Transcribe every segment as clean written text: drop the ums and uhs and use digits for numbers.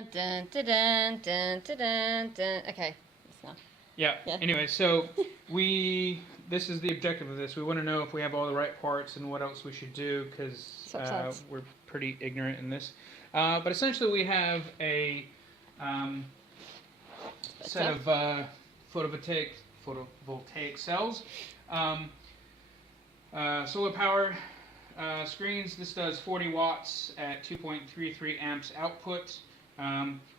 Dun, dun, dun, dun, dun, dun, dun. Okay, it's not. Yeah. Yeah. Anyway, so this is the objective of this. We want to know if we have all the right parts and what else we should do because Swap sides. we're pretty ignorant in this. But essentially, we have a set of photovoltaic cells, solar power screens. This does 40 watts at 2.33 amps output.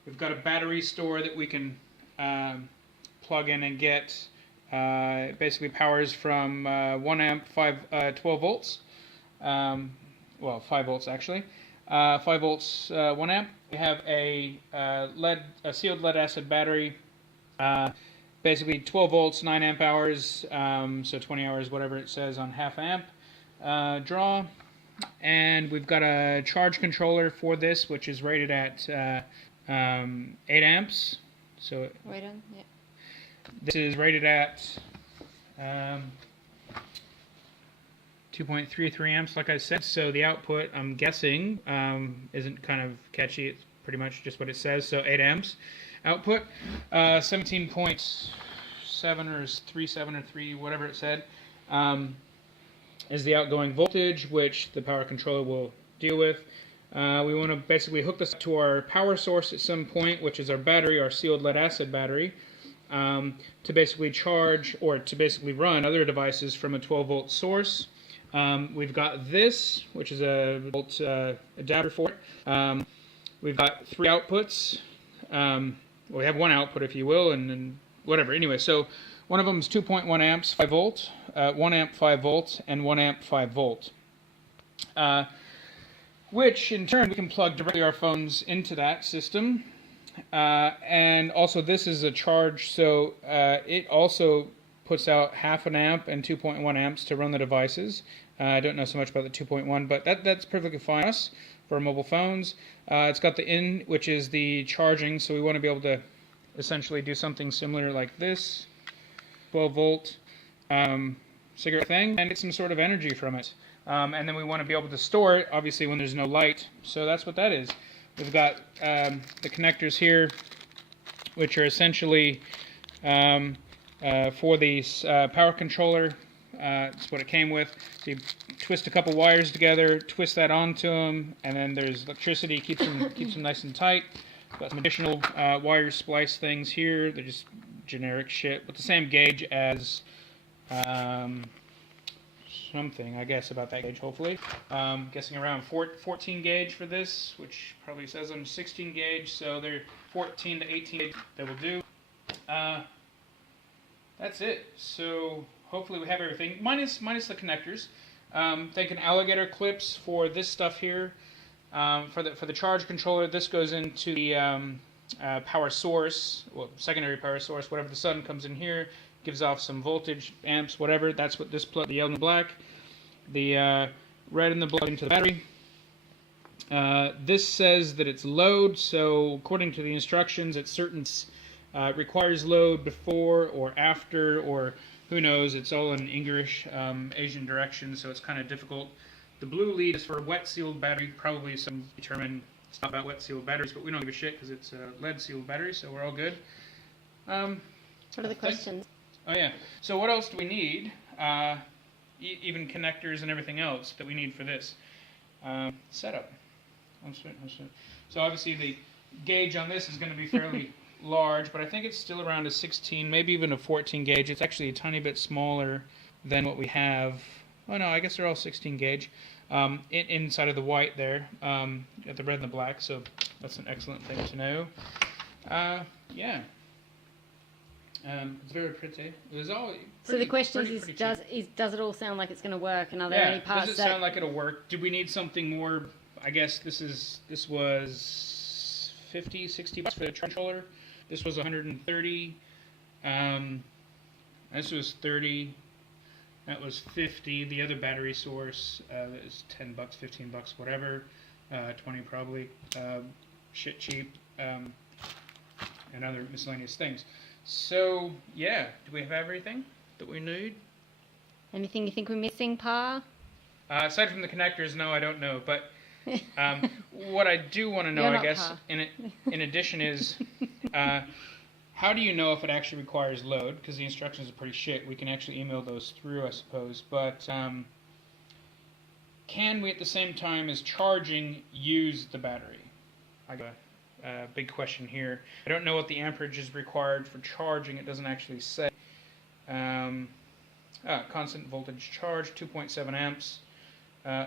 We've got a battery store that we can plug in and get. It basically powers from 1 amp, 12 volts. Well, 5 volts actually. 5 volts, 1 amp. We have a sealed lead acid battery. Basically 12 volts, 9 amp hours, so 20 hours, whatever it says on half amp draw. And we've got a charge controller for this, which is rated at 8 amps. So Wait on, yeah. this is rated at 2.33 amps, like I said. So the output, I'm guessing, isn't kind of catchy. It's pretty much just what it says. So 8 amps output. 17.7 or 3.7 or 3, whatever it said, is the outgoing voltage, which the power controller will deal with. We want to basically hook this to our power source at some point, which is our battery, our sealed lead acid battery, to basically charge or to basically run other devices from a 12 volt source. We've got this, which is a volt adapter for it. We've got 3 outputs. We have 1 output, if you will, and whatever. Anyway, so one of them is 2.1 amps, 5 volt, 1 amp, 5 volt, and 1 amp, 5 volt. Which, in turn, we can plug directly our phones into that system. And also, this is a charge, so it also puts out half an amp and 2.1 amps to run the devices. I don't know so much about the 2.1, but that's perfectly fine for us for mobile phones. It's got the in, which is the charging, so we want to be able to essentially do something similar like this, 12 volt cigarette thing, and get some sort of energy from it. And then we want to be able to store it, obviously, when there's no light. So that's what that is. We've got the connectors here, which are essentially for the power controller. That's what it came with. So you twist a couple wires together, twist that onto them, and then there's electricity, keeps them nice and tight. Got some additional wire splice things here. They're just generic shit with the same gauge as something, I guess, about that gauge, hopefully. Guessing around 14 gauge for this, which probably says on 16 gauge, so they're 14 to 18 gauge that will do. That's it. So hopefully we have everything, minus the connectors. Thinking alligator clips for this stuff here. For the charge controller, this goes into the power source, well, secondary power source, whatever the sun comes in here, gives off some voltage, amps, whatever. That's what this plug, the yellow and the black. The red and the blue into the battery. This says that it's load, so according to the instructions, it's certain requires load before or after, or who knows, it's all in English, Asian directions, so it's kind of difficult. The blue lead is for a wet sealed battery, probably some determined. It's not about wet sealed batteries, but we don't give a shit because it's a lead sealed battery, so we're all good. What are the questions? Oh yeah. So what else do we need? Even connectors and everything else that we need for this setup. So obviously the gauge on this is going to be fairly large, but I think it's still around a 16, maybe even a 14 gauge. It's actually a tiny bit smaller than what we have. Oh no, I guess they're all 16 gauge. Inside of the white there, at the red and the black, so that's an excellent thing to know. Yeah. It's very pretty. It was all pretty, so the question pretty does it all sound like it's going to work, and are there yeah, any parts does it sound like it'll work? Do we need something more? I guess this was 50, 60 bucks for the controller. This was 130. This was 30. That was 50. The other battery source is 10 bucks, 15 bucks, whatever. 20 probably. Shit cheap. And other miscellaneous things. So, yeah. Do we have everything that we need? Anything you think we're missing, Pa? Aside from the connectors, no, I don't know. But what I do want to know, You're I not guess, car. in addition is, how do you know if it actually requires load? Because the instructions are pretty shit. We can actually email those through, I suppose. But can we, at the same time as charging, use the battery? I got a big question here. I don't know what the amperage is required for charging. It doesn't actually say. Constant voltage charge, 2.7 amps.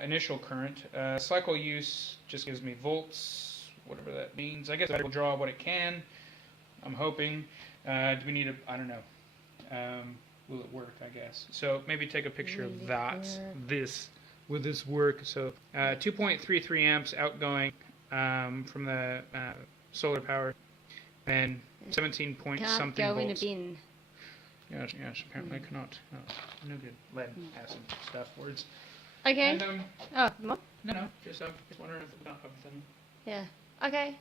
Initial current. Cycle use just gives me volts, whatever that means. I guess I will draw what it can. I'm hoping. Do we need a, I don't know. Will it work, I guess. So maybe take a picture of that. Will this work? So 2.33 amps outgoing from the solar power, and 17 point Can't something go volts. in a bin. Yes, apparently I cannot. No good. Lead, acid, stuff, words. Okay. And, Oh, more? no, just wondering if we got everything. Yeah. Okay.